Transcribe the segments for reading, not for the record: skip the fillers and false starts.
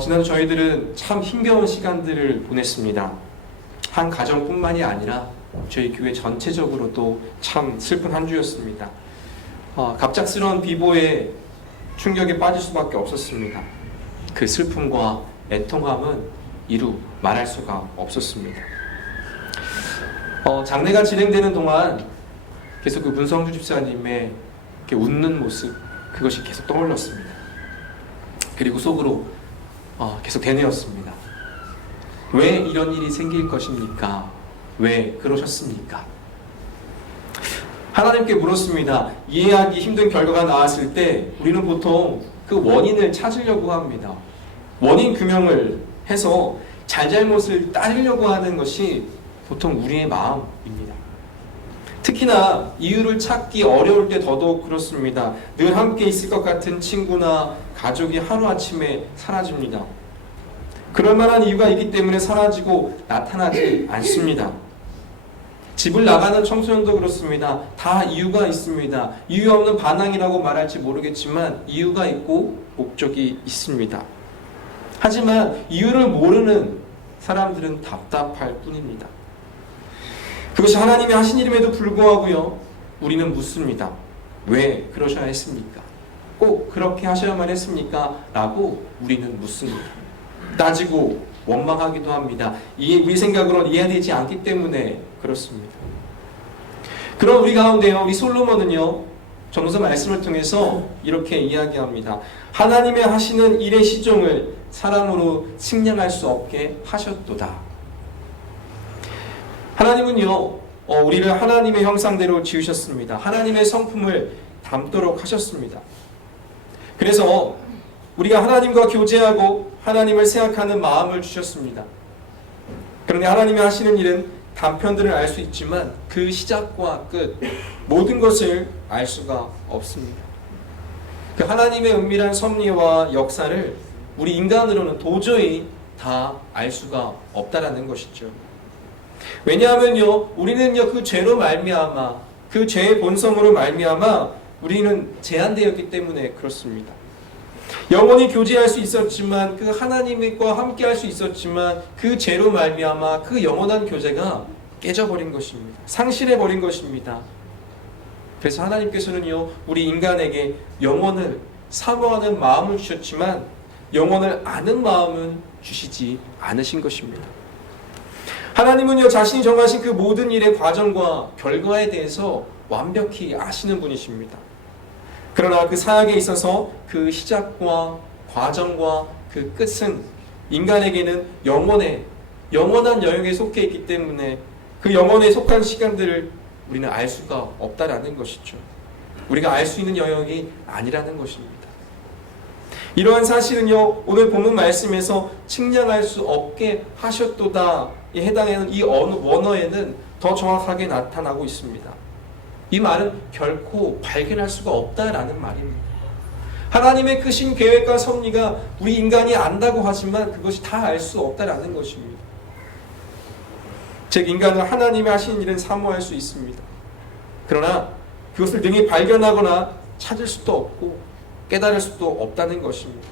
지난주 저희들은 참 힘겨운 시간들을 보냈습니다. 한 가정뿐만이 아니라 저희 교회 전체적으로도 참 슬픈 한 주였습니다. 갑작스러운 비보에 충격에 빠질 수밖에 없었습니다. 그 슬픔과 애통함은 이루 말할 수가 없었습니다. 장례가 진행되는 동안 계속 그 문성주 집사님의 이렇게 웃는 모습, 그것이 계속 떠올랐습니다. 그리고 속으로 계속 되뇌었습니다. 왜 이런 일이 생길 것입니까? 왜 그러셨습니까? 하나님께 물었습니다. 이해하기 힘든 결과가 나왔을 때 우리는 보통 그 원인을 찾으려고 합니다. 원인 규명을 해서 잘잘못을 따지려고 하는 것이 보통 우리의 마음입니다. 특히나 이유를 찾기 어려울 때 더더욱 그렇습니다. 늘 함께 있을 것 같은 친구나 가족이 하루아침에 사라집니다. 그럴 만한 이유가 있기 때문에 사라지고 나타나지 않습니다. 집을 나가는 청소년도 그렇습니다. 다 이유가 있습니다. 이유 없는 반항이라고 말할지 모르겠지만 이유가 있고 목적이 있습니다. 하지만 이유를 모르는 사람들은 답답할 뿐입니다. 그것이 하나님이 하신 일임에도 불구하고요, 우리는 묻습니다. 왜 그러셔야 했습니까? 꼭 그렇게 하셔야만 했습니까? 라고 우리는 묻습니다. 따지고 원망하기도 합니다. 우리 생각으로는 이해되지 않기 때문에 그렇습니다. 그럼 우리 가운데요, 우리 솔로몬은요, 전도서 말씀을 통해서 이렇게 이야기합니다. 하나님의 하시는 일의 시종을 사람으로 측량할 수 없게 하셨도다. 하나님은요, 우리를 하나님의 형상대로 지으셨습니다. 하나님의 성품을 담도록 하셨습니다. 그래서 우리가 하나님과 교제하고 하나님을 생각하는 마음을 주셨습니다. 그런데 하나님이 하시는 일은 단편들을 알 수 있지만 그 시작과 끝, 모든 것을 알 수가 없습니다. 그 하나님의 은밀한 섭리와 역사를 우리 인간으로는 도저히 다 알 수가 없다라는 것이죠. 왜냐하면요, 우리는요, 그 죄로 말미암아, 그 죄의 본성으로 말미암아 우리는 제한되었기 때문에 그렇습니다. 영원히 교제할 수 있었지만, 그 하나님과 함께 할 수 있었지만 그 죄로 말미암아 그 영원한 교제가 깨져버린 것입니다. 상실해버린 것입니다. 그래서 하나님께서는요, 우리 인간에게 영원을 사모하는 마음을 주셨지만 영원을 아는 마음은 주시지 않으신 것입니다. 하나님은요, 자신이 정하신 그 모든 일의 과정과 결과에 대해서 완벽히 아시는 분이십니다. 그러나 그 사역에 있어서 그 시작과 과정과 그 끝은 인간에게는 영원한 영역에 속해 있기 때문에 그 영원에 속한 시간들을 우리는 알 수가 없다라는 것이죠. 우리가 알 수 있는 영역이 아니라는 것입니다. 이러한 사실은요, 오늘 본문 말씀에서 측량할 수 없게 하셨도다에 해당하는 이 원어에는 더 정확하게 나타나고 있습니다. 이 말은 결코 발견할 수가 없다라는 말입니다. 하나님의 크신 계획과 섭리가 우리 인간이 안다고 하지만 그것이 다 알 수 없다라는 것입니다. 즉, 인간은 하나님이 하시는 일은 사모할 수 있습니다. 그러나 그것을 능히 발견하거나 찾을 수도 없고 깨달을 수도 없다는 것입니다.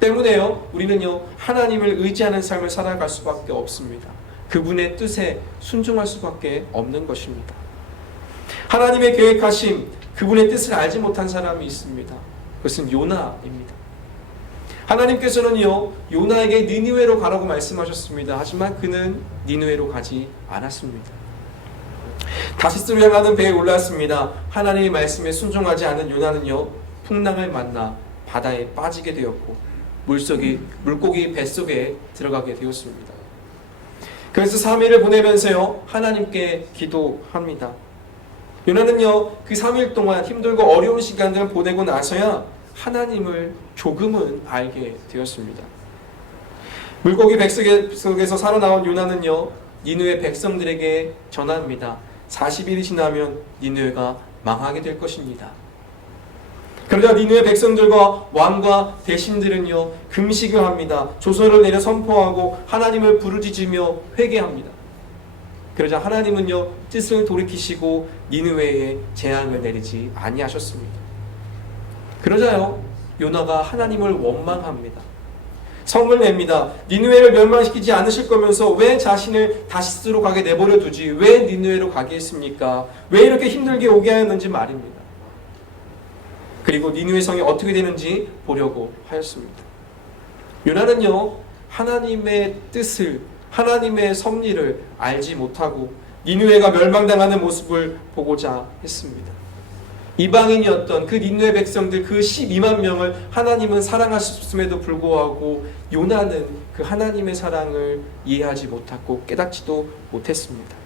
때문에요, 우리는요, 하나님을 의지하는 삶을 살아갈 수밖에 없습니다. 그분의 뜻에 순종할 수밖에 없는 것입니다. 하나님의 계획하심, 그분의 뜻을 알지 못한 사람이 있습니다. 그것은 요나입니다. 하나님께서는요, 요나에게 니느웨로 가라고 말씀하셨습니다. 하지만 그는 니느웨로 가지 않았습니다. 다시스로 향하는 배에 올랐습니다. 하나님의 말씀에 순종하지 않은 요나는요, 풍랑을 만나 바다에 빠지게 되었고 물고기 뱃속에 들어가게 되었습니다. 그래서 3일을 보내면서요, 하나님께 기도합니다. 요나는요, 그 3일 동안 힘들고 어려운 시간들을 보내고 나서야 하나님을 조금은 알게 되었습니다. 물고기 뱃속에서 살아나온 요나는요, 니느웨 백성들에게 전합니다. 40일이 지나면 니느웨가 망하게 될 것입니다. 그러자 니느웨 백성들과 왕과 대신들은요, 금식을 합니다. 조서를 내려 선포하고 하나님을 부르짖으며 회개합니다. 그러자 하나님은요, 뜻을 돌이키시고 니느웨에 재앙을 내리지 아니하셨습니다. 그러자요, 요나가 하나님을 원망합니다. 성을 냅니다. 니느웨를 멸망시키지 않으실 거면서 왜 자신을 다시스로 가게 내버려 두지? 왜 니느웨로 가게 했습니까? 왜 이렇게 힘들게 오게 하였는지 말입니다. 그리고 니느웨 성이 어떻게 되는지 보려고 하였습니다. 요나는요, 하나님의 뜻을, 하나님의 섭리를 알지 못하고 니느웨가 멸망당하는 모습을 보고자 했습니다. 이방인이었던 그 니느웨 백성들 그 12만 명을 하나님은 사랑하셨음에도 불구하고 요나는 그 하나님의 사랑을 이해하지 못하고 깨닫지도 못했습니다.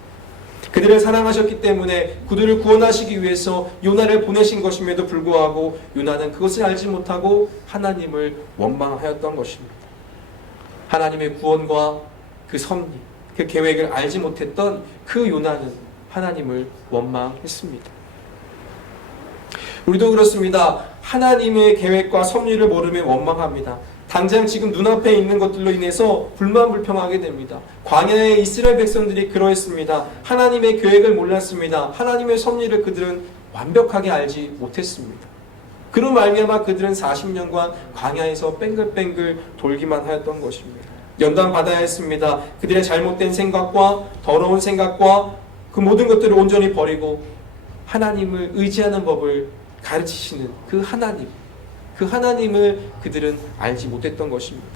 그들을 사랑하셨기 때문에 그들을 구원하시기 위해서 요나를 보내신 것임에도 불구하고 요나는 그것을 알지 못하고 하나님을 원망하였던 것입니다. 하나님의 구원과 그 섭리, 그 계획을 알지 못했던 그 요나는 하나님을 원망했습니다. 우리도 그렇습니다. 하나님의 계획과 섭리를 모르면 원망합니다. 당장 지금 눈앞에 있는 것들로 인해서 불만불평하게 됩니다. 광야의 이스라엘 백성들이 그러했습니다. 하나님의 계획을 몰랐습니다. 하나님의 섭리를 그들은 완벽하게 알지 못했습니다. 그로 말미암아 그들은 40년간 광야에서 뺑글뺑글 돌기만 하였던 것입니다. 연단받아야 했습니다. 그들의 잘못된 생각과 더러운 생각과 그 모든 것들을 온전히 버리고 하나님을 의지하는 법을 가르치시는 그 하나님을 그들은 알지 못했던 것입니다.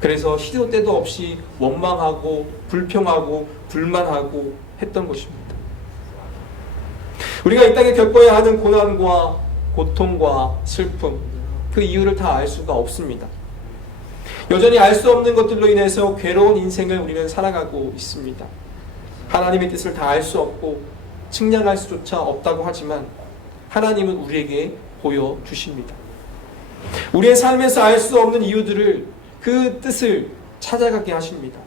그래서 시도 때도 없이 원망하고 불평하고 불만하고 했던 것입니다. 우리가 이 땅에 겪어야 하는 고난과 고통과 슬픔, 그 이유를 다 알 수가 없습니다. 여전히 알 수 없는 것들로 인해서 괴로운 인생을 우리는 살아가고 있습니다. 하나님의 뜻을 다 알 수 없고 측량할 수조차 없다고 하지만 하나님은 우리에게 보여주십니다. 우리의 삶에서 알 수 없는 이유들을, 그 뜻을 찾아가게 하십니다.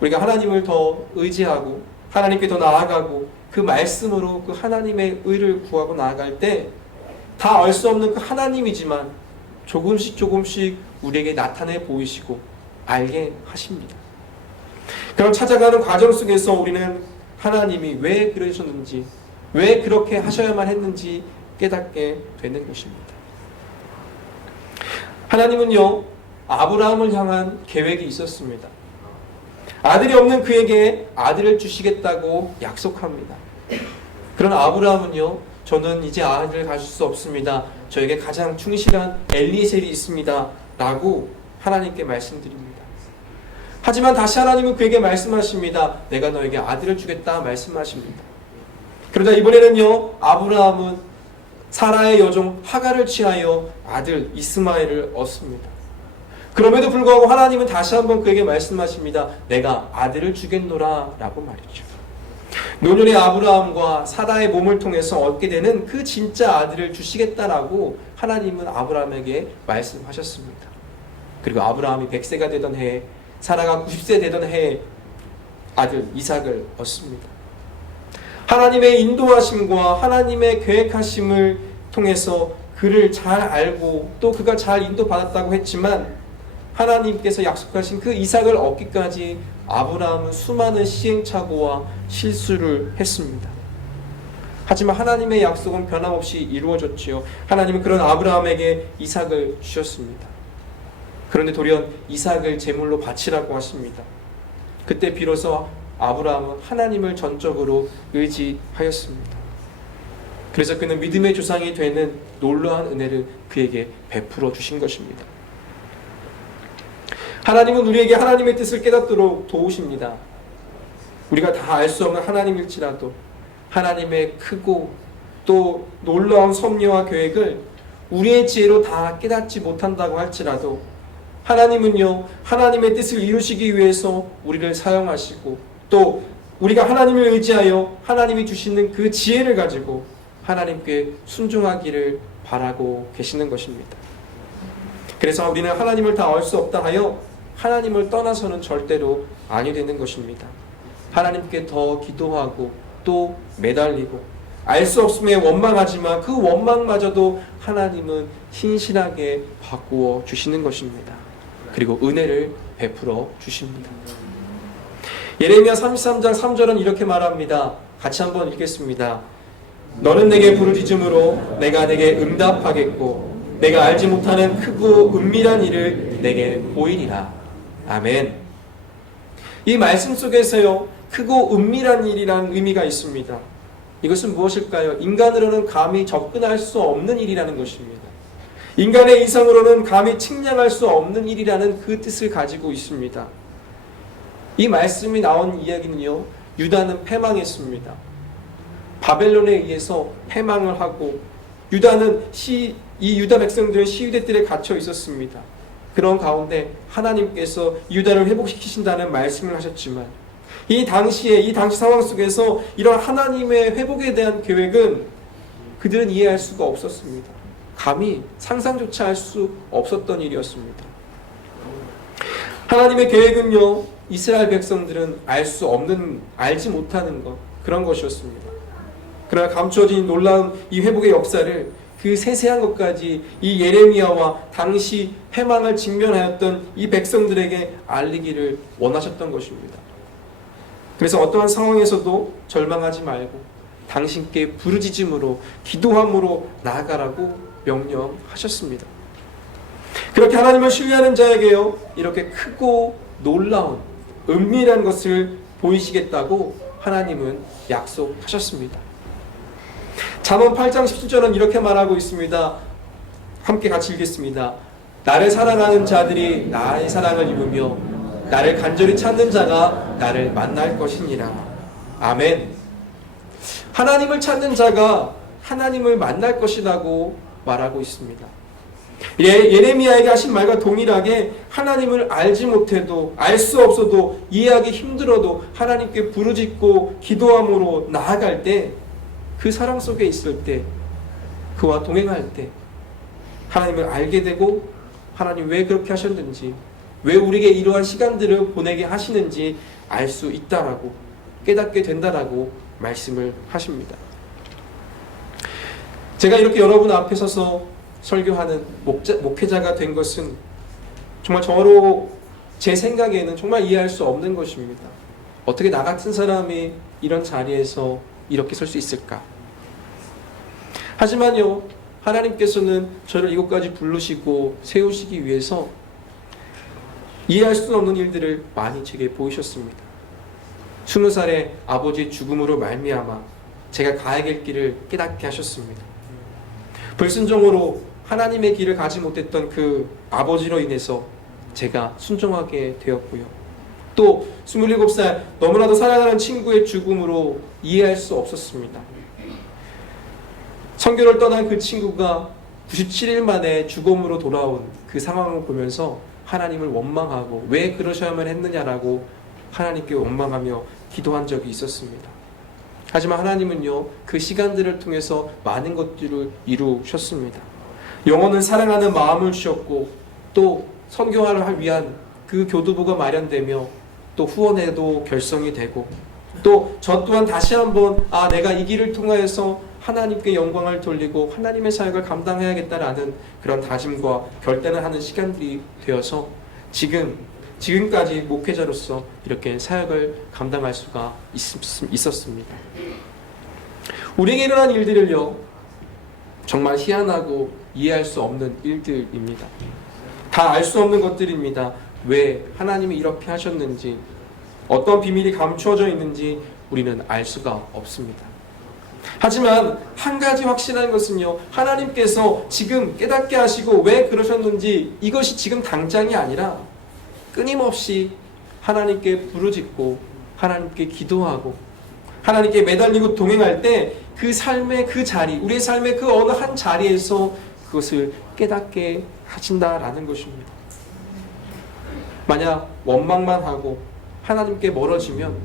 우리가 하나님을 더 의지하고 하나님께 더 나아가고 그 말씀으로 그 하나님의 의를 구하고 나아갈 때 다 알 수 없는 그 하나님이지만 조금씩 우리에게 나타내 보이시고 알게 하십니다. 그럼 찾아가는 과정 속에서 우리는 하나님이 왜 그러셨는지, 왜 그렇게 하셔야만 했는지 깨닫게 되는 것입니다. 하나님은요, 아브라함을 향한 계획이 있었습니다. 아들이 없는 그에게 아들을 주시겠다고 약속합니다. 그런 아브라함은요, 저는 이제 아들을 가질 수 없습니다. 저에게 가장 충실한 엘리에셀이 있습니다. 라고 하나님께 말씀드립니다. 하지만 다시 하나님은 그에게 말씀하십니다. 내가 너에게 아들을 주겠다 말씀하십니다. 그러자 이번에는요, 아브라함은 사라의 여종 하갈을 취하여 아들 이스마엘을 얻습니다. 그럼에도 불구하고 하나님은 다시 한번 그에게 말씀하십니다. 내가 아들을 주겠노라 라고 말이죠. 노년의 아브라함과 사라의 몸을 통해서 얻게 되는 그 진짜 아들을 주시겠다라고 하나님은 아브라함에게 말씀하셨습니다. 그리고 아브라함이 100세가 되던 해에, 사라가 90세 되던 해에 아들 이삭을 얻습니다. 하나님의 인도하심과 하나님의 계획하심을 통해서 그를 잘 알고 또 그가 잘 인도받았다고 했지만 하나님께서 약속하신 그 이삭을 얻기까지 아브라함은 수많은 시행착오와 실수를 했습니다. 하지만 하나님의 약속은 변함없이 이루어졌지요. 하나님은 그런 아브라함에게 이삭을 주셨습니다. 그런데 돌연 이삭을 제물로 바치라고 하십니다. 그때 비로소 아브라함은 하나님을 전적으로 의지하였습니다. 그래서 그는 믿음의 조상이 되는 놀라운 은혜를 그에게 베풀어 주신 것입니다. 하나님은 우리에게 하나님의 뜻을 깨닫도록 도우십니다. 우리가 다 알 수 없는 하나님일지라도 하나님의 크고 또 놀라운 섭리와 계획을 우리의 지혜로 다 깨닫지 못한다고 할지라도 하나님은요, 하나님의 뜻을 이루시기 위해서 우리를 사용하시고 또 우리가 하나님을 의지하여 하나님이 주시는 그 지혜를 가지고 하나님께 순종하기를 바라고 계시는 것입니다. 그래서 우리는 하나님을 다 알 수 없다 하여 하나님을 떠나서는 절대로 아니 되는 것입니다. 하나님께 더 기도하고 또 매달리고 알 수 없음에 원망하지만 그 원망마저도 하나님은 신실하게 바꾸어 주시는 것입니다. 그리고 은혜를 베풀어 주십니다. 예레미야 33장 3절은 이렇게 말합니다. 같이 한번 읽겠습니다. 너는 내게 부르짖음으로 내가 내게 응답하겠고 내가 알지 못하는 크고 은밀한 일을 내게 보이리라. 아멘. 이 말씀 속에서요, 크고 은밀한 일이란 의미가 있습니다. 이것은 무엇일까요? 인간으로는 감히 접근할 수 없는 일이라는 것입니다. 인간의 이성으로는 감히 측량할 수 없는 일이라는 그 뜻을 가지고 있습니다. 이 말씀이 나온 이야기는요, 유다는 패망했습니다. 바벨론에 의해서 패망을 하고 이 유다 백성들은 시위대들에 갇혀 있었습니다. 그런 가운데 하나님께서 유다를 회복시키신다는 말씀을 하셨지만 이 당시 상황 속에서 이런 하나님의 회복에 대한 계획은 그들은 이해할 수가 없었습니다. 감히 상상조차 할 수 없었던 일이었습니다. 하나님의 계획은요, 이스라엘 백성들은 알지 못하는 그런 것이었습니다. 그러나 감추어진 놀라운 이 회복의 역사를 그 세세한 것까지 이 예레미야와 당시 패망을 직면하였던 이 백성들에게 알리기를 원하셨던 것입니다. 그래서 어떠한 상황에서도 절망하지 말고 당신께 부르짖음으로 기도함으로 나아가라고 명령하셨습니다. 그렇게 하나님을 신뢰하는 자에게요, 이렇게 크고 놀라운 은밀한 것을 보이시겠다고 하나님은 약속하셨습니다. 잠언 8장 17절은 이렇게 말하고 있습니다. 함께 같이 읽겠습니다. 나를 사랑하는 자들이 나의 사랑을 입으며 나를 간절히 찾는 자가 나를 만날 것이니라. 아멘. 하나님을 찾는 자가 하나님을 만날 것이라고 말하고 있습니다. 예레미야에게 하신 말과 동일하게 하나님을 알지 못해도, 알 수 없어도, 이해하기 힘들어도 하나님께 부르짖고 기도함으로 나아갈 때, 그 사랑 속에 있을 때, 그와 동행할 때 하나님을 알게 되고 하나님 왜 그렇게 하셨는지, 왜 우리에게 이러한 시간들을 보내게 하시는지 알 수 있다라고, 깨닫게 된다라고 말씀을 하십니다. 제가 이렇게 여러분 앞에 서서 설교하는 목회자가 된 것은 정말 제 생각에는 정말 이해할 수 없는 것입니다. 어떻게 나 같은 사람이 이런 자리에서 이렇게 설 수 있을까? 하지만요, 하나님께서는 저를 이곳까지 부르시고 세우시기 위해서 이해할 수 없는 일들을 많이 제게 보이셨습니다. 20살에 아버지의 죽음으로 말미암아 제가 가야 될 길을 깨닫게 하셨습니다. 불순종으로 하나님의 길을 가지 못했던 그 아버지로 인해서 제가 순종하게 되었고요. 또 27살 너무나도 사랑하는 친구의 죽음으로 이해할 수 없었습니다. 선교를 떠난 그 친구가 97일 만에 죽음으로 돌아온 그 상황을 보면서 하나님을 원망하고 왜 그러셔야만 했느냐라고 하나님께 원망하며 기도한 적이 있었습니다. 하지만 하나님은요, 그 시간들을 통해서 많은 것들을 이루셨습니다. 영혼을 사랑하는 마음을 주셨고, 또 선교를 위한 그 교두부가 마련되며 또 후원에도 결성이 되고, 또 저 또한 다시 한번 내가 이 길을 통하여서 하나님께 영광을 돌리고 하나님의 사역을 감당해야겠다라는 그런 다짐과 결단을 하는 시간들이 되어서 지금까지 목회자로서 이렇게 사역을 감당할 수가 있었습니다. 우리에게 일어난 일들을요, 정말 희한하고 이해할 수 없는 일들입니다. 다 알 수 없는 것들입니다. 왜 하나님이 이렇게 하셨는지, 어떤 비밀이 감추어져 있는지 우리는 알 수가 없습니다. 하지만 한 가지 확실한 것은요, 하나님께서 지금 깨닫게 하시고 왜 그러셨는지, 이것이 지금 당장이 아니라 끊임없이 하나님께 부르짖고 하나님께 기도하고 하나님께 매달리고 동행할 때 그 삶의 그 자리, 우리의 삶의 그 어느 한 자리에서 그것을 깨닫게 하신다라는 것입니다. 만약 원망만 하고 하나님께 멀어지면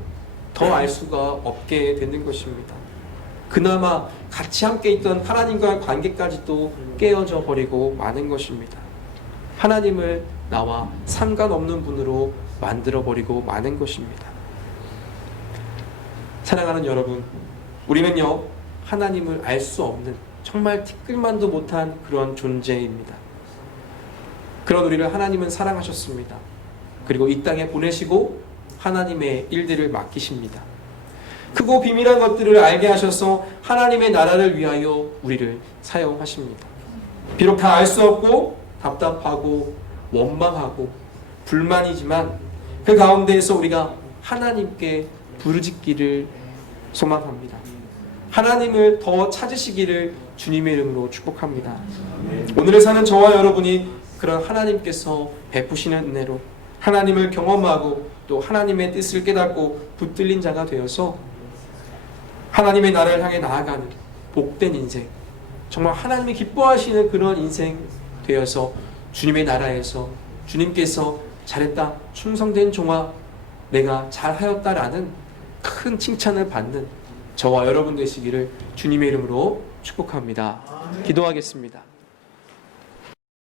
더 알 수가 없게 되는 것입니다. 그나마 같이 함께 있던 하나님과의 관계까지도 깨어져 버리고 마는 것입니다. 하나님을 나와 상관없는 분으로 만들어버리고 마는 것입니다. 사랑하는 여러분, 우리는요, 하나님을 알 수 없는, 정말 티끌만도 못한 그런 존재입니다. 그런 우리를 하나님은 사랑하셨습니다. 그리고 이 땅에 보내시고 하나님의 일들을 맡기십니다. 크고 비밀한 것들을 알게 하셔서 하나님의 나라를 위하여 우리를 사용하십니다. 비록 다 알 수 없고 답답하고 원망하고 불만이지만 그 가운데에서 우리가 하나님께 부르짖기를 소망합니다. 하나님을 더 찾으시기를 주님의 이름으로 축복합니다. 오늘을 사는 저와 여러분이 그런 하나님께서 베푸시는 은혜로 하나님을 경험하고 또 하나님의 뜻을 깨닫고 붙들린 자가 되어서 하나님의 나라를 향해 나아가는 복된 인생, 정말 하나님이 기뻐하시는 그런 인생 되어서 주님의 나라에서 주님께서 잘했다, 충성된 종아, 내가 잘하였다라는 큰 칭찬을 받는 저와 여러분 되시기를 주님의 이름으로 축복합니다. 기도하겠습니다.